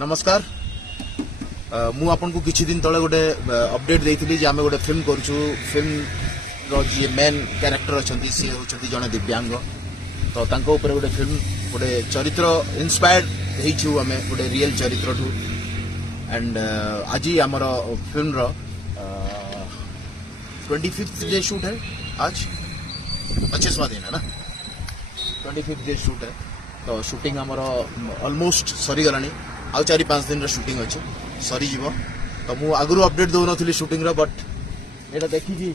नमस्कार मु आपन को किछि दिन तळे गोटे अपडेट देइथिली जे आमे गोटे फिल्म करछु फिल्म रो जे मेन कैरेक्टर अछंती से होछंती जने दिव्यांग तो तांको ऊपर गोटे फिल्म गोटे चरित्र इंस्पायर्ड हेइछु आमे गोटे रियल चरित्र ठु एंड आज हमर फिल्म रो 25th डे शूट है आज 25वां दिन है ना 25th डे शूट है तो शूटिंग हमर ऑलमोस्ट सरी गलानी आउ 4-5 दिन शूटिंग अच्छे सरी जीव तो मु आगु अपडेट दो नी शूटिंग रो बट एटा देखी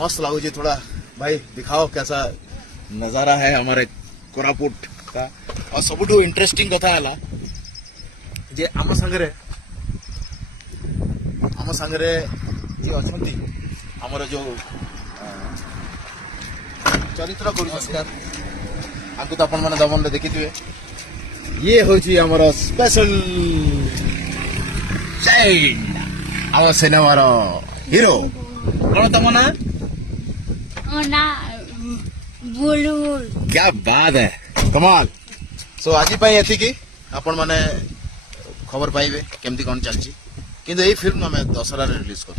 मस्त लगुच थोड़ा भाई दिखाओ कैसा नजारा है हमारे कोरापुट का और सबुठु इंटरेस्टिंग कथा है जे आम संगे जी अच्छी आमर जो चरित्र कर आगु तो अपन मैंने दमन देखिथे ये होची हमर स्पेशल चैन आम सिनेमार हीरो कौन तम ना बुलबुल क्या बात है कमाल सो आज एतिकी आपण माने खबर पाइबे केमती कौन चलची किंतु ये फिल्म हमें दशहरा रिलीज कर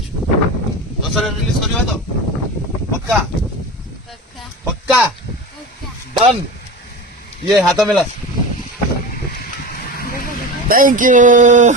दशहरा रिलीज करवा तो पक्का पक्का पक्का डन ये हाथ मिला थैंक यू